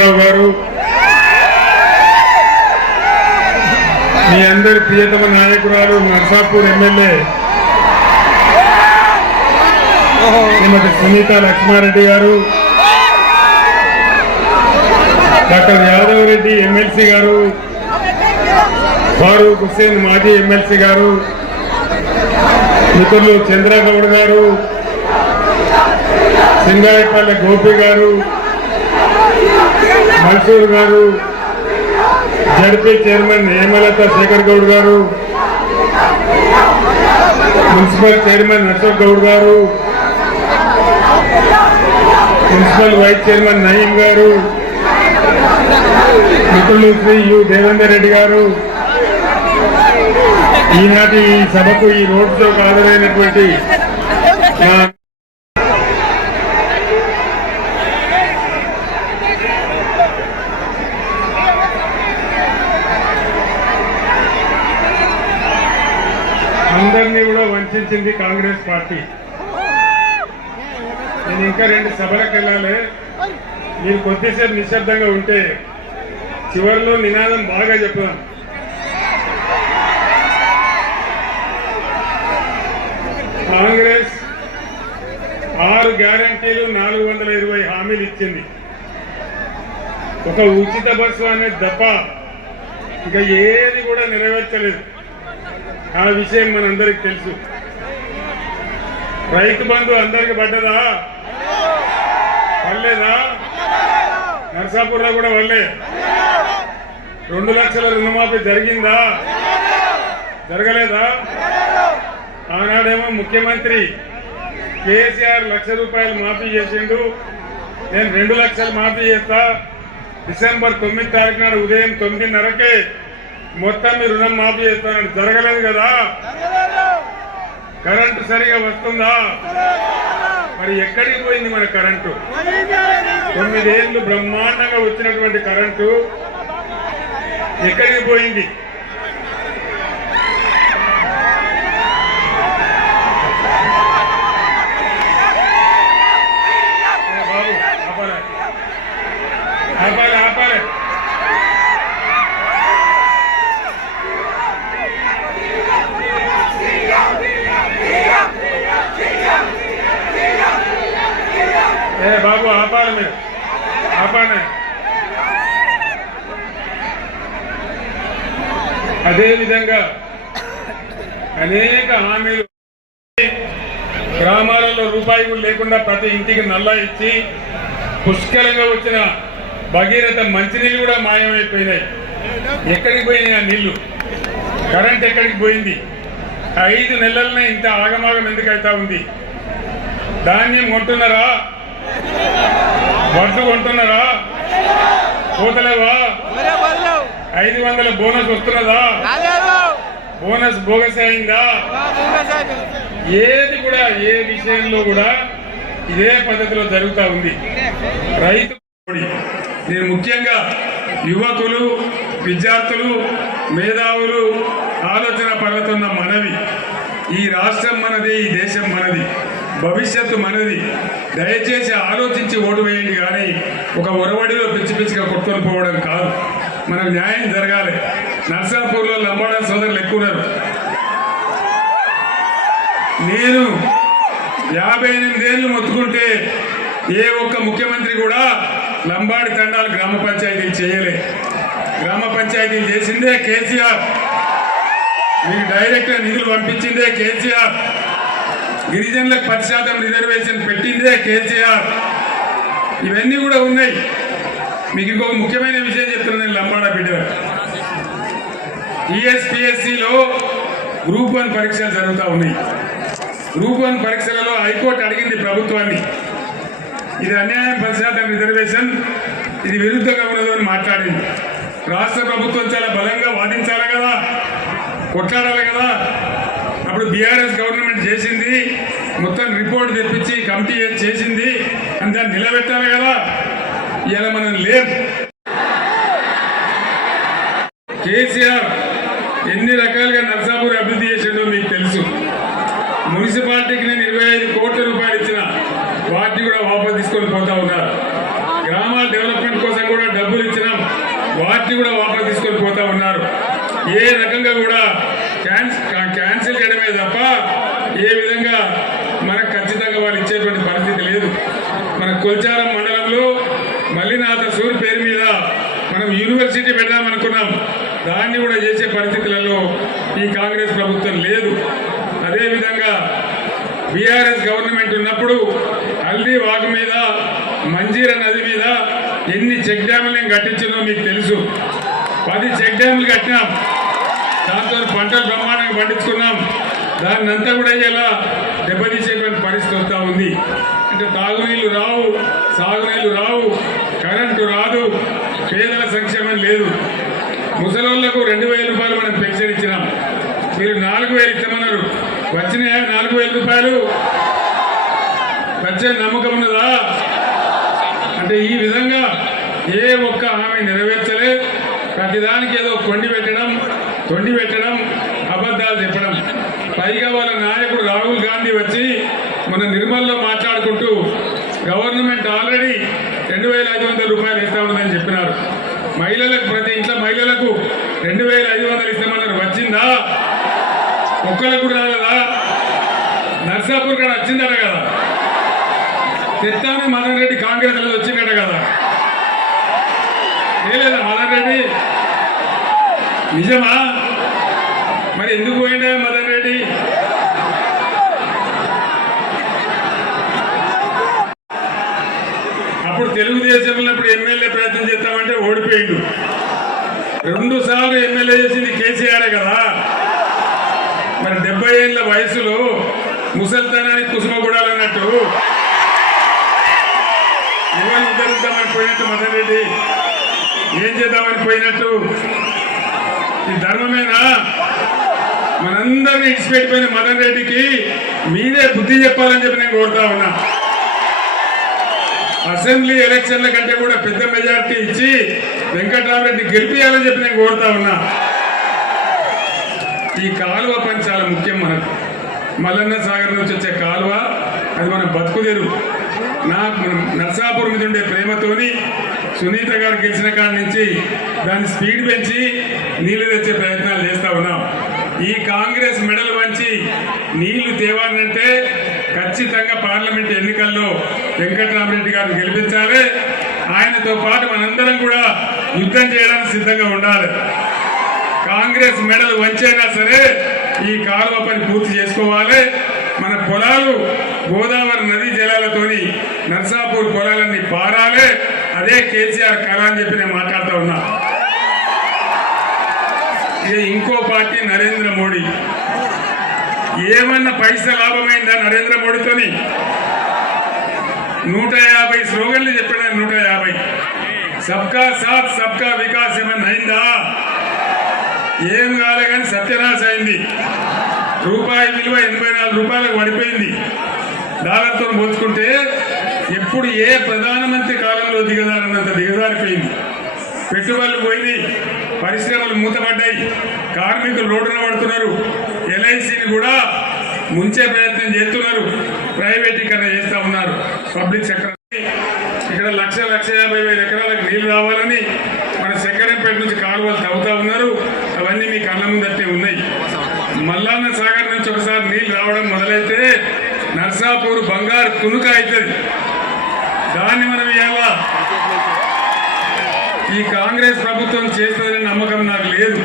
రావు గారు. మీ అందరి ప్రియతమ నాయకురాలు నర్సాపూర్ ఎమ్మెల్యే శ్రీమతి సునీత లక్ష్మారెడ్డి గారు డాక్టర్ యాదవ్ రెడ్డి ఎమ్మెల్సీ గారు ఫారూక్ హుస్సేన్ మాజీ ఎమ్మెల్సీ గారు మిత్రులు చంద్రగౌడ్ గారు సింగాయపల్లె Gopi garu Mansoor garu ZP chairman Hemalatha Shekar Goud garu municipal chairman Ashok Goud గారు మున్సిపల్ వైస్ చైర్మన్ నయీం గారు మిత్రులు శ్రీ యు దేవేందర్ రెడ్డి గారు ఈనాటి ఈ సభకు ఈ రోడ్ షోకు హాజరైనటువంటి నా అందరినీ కూడా కాంగ్రెస్ పార్టీ. నేను ఇంకా రెండు సభలకు వెళ్ళాలి. మీరు కొద్దిసేపు నిశ్శబ్దంగా ఉంటే చివరిలో నినాదం బాగా చెప్పాను. కాంగ్రెస్ ఆరు గ్యారంటీలు నాలుగు వందల ఇరవై హామీలు ఇచ్చింది. ఒక ఉచిత బస్సు అనేది తప్ప ఇక ఏది కూడా నెరవేర్చలేదు. ఆ విషయం మనందరికి తెలుసు. రైతు బంధు అందరికి పడ్డదా? పడలేదా? నర్సాపూర్లో కూడా వల్లే రెండు లక్షల రుణమాఫీ జరిగిందా? జరగలేదా? ఆనాడేమో ముఖ్యమంత్రి కేసీఆర్ లక్ష రూపాయలు మాఫీ చేసిండు. నేను రెండు లక్షలు మాఫీ చేస్తా. డిసెంబర్ తొమ్మిది తారీఖు నాడు ఉదయం తొమ్మిదిన్నరకే మొత్తం మీ రుణం మాఫీ చేస్తానని జరగలేదు కదా? కరెంటు సరిగా వస్తుందా? మరి ఎక్కడికి పోయింది మన కరెంటు? తొమ్మిదేళ్ళు బ్రహ్మాండంగా వచ్చినటువంటి కరెంటు ఎక్కడికి పోయింది? ఆపాలి అదే విధంగా అనేక హామీలు గ్రామాలలో రూపాయి కూడా లేకుండా ప్రతి ఇంటికి నల్ల ఇచ్చి పుష్కలంగా వచ్చిన భగీరథ మంచినీళ్ళు కూడా మాయమైపోయినాయి. ఎక్కడికి పోయినాయి ఆ నీళ్ళు కరెంట్ ఎక్కడికి పోయింది? ఐదు నెలలనే ఇంత ఆగమాగం ఎందుకు అవుతా ఉంది? ధాన్యం కొంటున్నారా? వడ్లు కొంటున్నారా? పోతలేవా? ఐదు వందల బోనస్ వస్తున్నదా? బోనస్ బోగస్ అయిందా ఏది కూడా ఏ విషయంలో కూడా ఇదే పద్ధతిలో జరుగుతూ ఉంది. రైతు నేను ముఖ్యంగా యువకులు విద్యార్థులు మేధావులు ఆలోచన పరుతున్న మనవి. ఈ రాష్ట్రం మనది ఈ దేశం మనది. భవిష్యత్తు మనది. దయచేసి ఆలోచించి ఓటు వేయండి కానీ ఒక ఒరవడిలో పిచ్చి పిచ్చిగా కొట్టుకొని పోవడం కాదు. మనకు న్యాయం జరగాలి. నర్సాపూర్లో లంబాడా సోదరులు ఎక్కువ నేను యాభై ఎనిమిదేళ్ళు మొత్తుకుంటే ఏ ఒక్క ముఖ్యమంత్రి కూడా లంబాడి తండాలు గ్రామ పంచాయతీలు చేయలే. గ్రామ పంచాయతీలు చేసిందే కేసీఆర్. మీకు డైరెక్ట్గా నిధులు పంపించిందే కేసీఆర్. గిరిజనులకు పది శాతం రిజర్వేషన్ పెట్టిందే కేసీఆర్. ఇవన్నీ కూడా ఉన్నాయి. మీకు ఇంకొక ముఖ్యమైన విషయం చెప్తున్నాను నేను లంబాడా బిడ్డ టీఎస్పిఎస్సిలో గ్రూప్ వన్ పరీక్షలు జరుగుతూ ఉన్నాయి. గ్రూప్ వన్ పరీక్షలలో హైకోర్టు అడిగింది ప్రభుత్వాన్ని. ఇది అన్యాయం పది శాతం రిజర్వేషన్ ఇది విరుద్ధంగా ఉన్నదో అని మాట్లాడింది. రాష్ట్ర ప్రభుత్వం చాలా బలంగా వాదించాలి కదా కొట్లాడాలి కదా అప్పుడు బీఆర్ఎస్ గవర్నమెంట్ చేసింది మొత్తం రిపోర్ట్ తెప్పించి కమిటీ చేసింది అని దాన్ని నిలబెట్టాలి కదా. ఇలా మనం లేం. కేసీఆర్ ఎన్ని రకాలుగా నర్సాపూర్ అభివృద్ధి చేసిండో మీకు తెలుసు. మున్సిపాలిటీకి నేను ఇరవై ఐదు కోట్ల రూపాయలు ఇచ్చిన వాటిని కూడా వాపసు తీసుకొని పోతా ఉన్నారు. గ్రామాల డెవలప్మెంట్ కోసం కూడా డబ్బులు ఇచ్చినాం. వాటిని కూడా వాపసు తీసుకొని పోతా ఉన్నారు. ఏ రకంగా కూడా క్యాన్సిల్ తప్ప ఏ విధంగా మనకు ఖచ్చితంగా వాళ్ళు ఇచ్చేటువంటి పరిస్థితి లేదు. మన కొల్చారం మండలంలో మల్లినాథ సూరి పేరు మీద మనం యూనివర్సిటీ పెడదామనుకున్నాం దాన్ని కూడా చేసే పరిస్థితులలో ఈ కాంగ్రెస్ ప్రభుత్వం లేదు. అదేవిధంగా బీఆర్ఎస్ గవర్నమెంట్ ఉన్నప్పుడు హల్దీ వాగు మీద మంజీర నది మీద ఎన్ని చెక్ డ్యాములు నేను కట్టించినో మీకు తెలుసు. పది చెక్ డ్యాములు కట్టినాం. దాంతో పంటలు బ్రహ్మాండంగా పండించుకున్నాం. దాన్ని అంతా కూడా ఇలా దెబ్బతీసేటువంటి పరిస్థితి వస్తూ ఉంది. అంటే తాగునీళ్ళు రావు సాగునీళ్ళు రావు కరెంటు రాదు పేదల సంక్షేమం లేదు. ముసలోళ్ళకు రెండు వేల రూపాయలు మనం పెన్షన్ ఇచ్చినాం. మీరు నాలుగు వేలు ఇస్తామన్నారు. వచ్చినాయా నాలుగు వేల రూపాయలు? వచ్చే నమ్మకం ఉన్నదా? అంటే ఈ విధంగా ఏ ఒక్క హామీ నెరవేర్చలే. ప్రతిదానికి ఏదో కొండి పెట్టడం తొండి పెట్టడం పైగా వాళ్ళ నాయకుడు రాహుల్ గాంధీ వచ్చి మన నిర్మల్లో మాట్లాడుకుంటూ గవర్నమెంట్ ఆల్రెడీ రెండు వేల ఐదు వందల రూపాయలు ఇస్తా ఉందని చెప్పినారు. మహిళలకు ప్రతి ఇంట్లో మహిళలకు రెండు వేల ఐదు వందలు ఇస్తామన్నారు. వచ్చిందా? ఒక్కలకు కూడా రాలేదా? నర్సాపూర్ కూడా వచ్చిందట కదా. తెత్తాను మదన్ రెడ్డి కాంగ్రెస్ వచ్చిందట కదా. లేదా మదన్ రెడ్డి? నిజమా? మరి ఎందుకు పోయిండా రెడ్డి అప్పుడు తెలుగుదేశం ఉన్నప్పుడు ఎమ్మెల్యే ప్రయత్నం చేస్తామంటే ఓడిపోయిండు. రెండు సార్లు ఎమ్మెల్యే చేసింది కేసీఆర్ కదా. మరి డెబ్బై ఏళ్ళ వయసులో ముసల్తనానికి కుసుమగూడాలన్నట్టు ఎవరు ఉద్ధరిద్దామని పోయినట్టు మదన్ రెడ్డి? ఏం చేద్దామని పోయినట్టు? ఈ ధర్మమేనా? మనందరినీ ఇడిచిపెట్టిపోయిన మదన్ రెడ్డికి మీరే బుద్ధి చెప్పాలని చెప్పి నేను కోరుతా ఉన్నా. అసెంబ్లీ ఎలక్షన్ల కంటే కూడా పెద్ద మెజారిటీ ఇచ్చి వెంకటరామరెడ్డి గెలిపియాలని చెప్పి నేను కోరుతా ఉన్నా. ఈ కాలువ పని చాలా ముఖ్యం మనకు. మల్లన్న సాగర్ నుంచి వచ్చే కాలువ అది మన బతుకుదేరు నాకు నర్సాపూర్ మీద ఉండే ప్రేమతోని సునీత గారు గెలిచిన కాడి నుంచి దాన్ని స్పీడ్ పెంచి నీళ్ళు తెచ్చే ప్రయత్నాలు చేస్తా ఉన్నాం. ఈ కాంగ్రెస్ మెడలు వంచి నీళ్ళు తేవాలంటే ఖచ్చితంగా పార్లమెంట్ ఎన్నికల్లో వెంకటరామరెడ్డి గారు గెలిపించాలి. ఆయనతో పాటు మనందరం కూడా యుద్ధం చేయడానికి సిద్ధంగా ఉండాలి. కాంగ్రెస్ మెడలు వంచైనా సరే ఈ కాలువ పని పూర్తి చేసుకోవాలి. మన పొలాలు గోదావరి నదీ జలాలతోని నర్సాపూర్ పొలాలన్నీ పారాలి. అదే కేసీఆర్ కళ అని చెప్పి నేను మాట్లాడుతూ ఉన్నా. ఇక ఇంకో పార్టీ నరేంద్ర మోడీ. ఏమన్నా పైస లాభమైందా నరేంద్ర మోడీతోని? నూట యాభై స్లోగన్లు చెప్పాడు నూట యాభై. సబ్కా సాత్ సబ్కా వికాస్ ఏమన్నా అయిందా? ఏం కాలే కానీ సత్యనాశ అయింది. రూపాయి విలువ ఎనభై నాలుగు రూపాయలకు పడిపోయింది. డాలర్తో పోల్చుకుంటే ఎప్పుడు ఏ ప్రధానమంత్రి కాలంలో దిగదారినంత దిగజారిపోయింది? పెట్టుబడులు పోయింది. పరిశ్రమలు మూతపడ్డాయి. కార్మికులు రోడ్డున పడుతున్నారు. ఎల్ఐసిని కూడా ముంచే ప్రయత్నం చేస్తున్నారు. ప్రైవేటీకరణ చేస్తూ ఉన్నారు. Public sector. ఇక్కడ లక్ష లక్ష యాభై వేల ఎకరాలకు నీళ్ళు రావాలని మన సెక్కరంపేట నుంచి కాలువలు తవ్వుతా ఉన్నారు. అవన్నీ మీ కళ్ళ ముందట్టే ఉన్నాయి. మల్లాన్న సాగర్ నుంచి ఒకసారి నీళ్ళు రావడం మొదలైతే నర్సాపూర్ బంగారు తునుక అవుతుంది. దాన్ని మనం ఇవాళ ఈ కాంగ్రెస్ ప్రభుత్వం చేస్తుందనే నమ్మకం నాకు లేదు.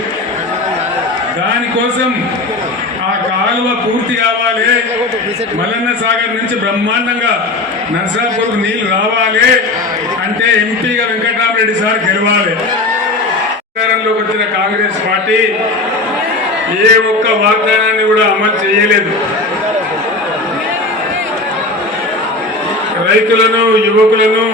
దానికోసం ఆ కాలువ పూర్తి కావాలి. మల్లన్న సాగర్ నుంచి బ్రహ్మాండంగా నర్సాపూర్ నీళ్ళు రావాలి అంటే ఎంపీగా వెంకటరామరెడ్డి సార్ గెలవాలి. అధికారంలోకి వచ్చిన కాంగ్రెస్ పార్టీ ఏ ఒక్క వాగ్దానాన్ని కూడా అమలు చేయలేదు. రైతులను యువకులను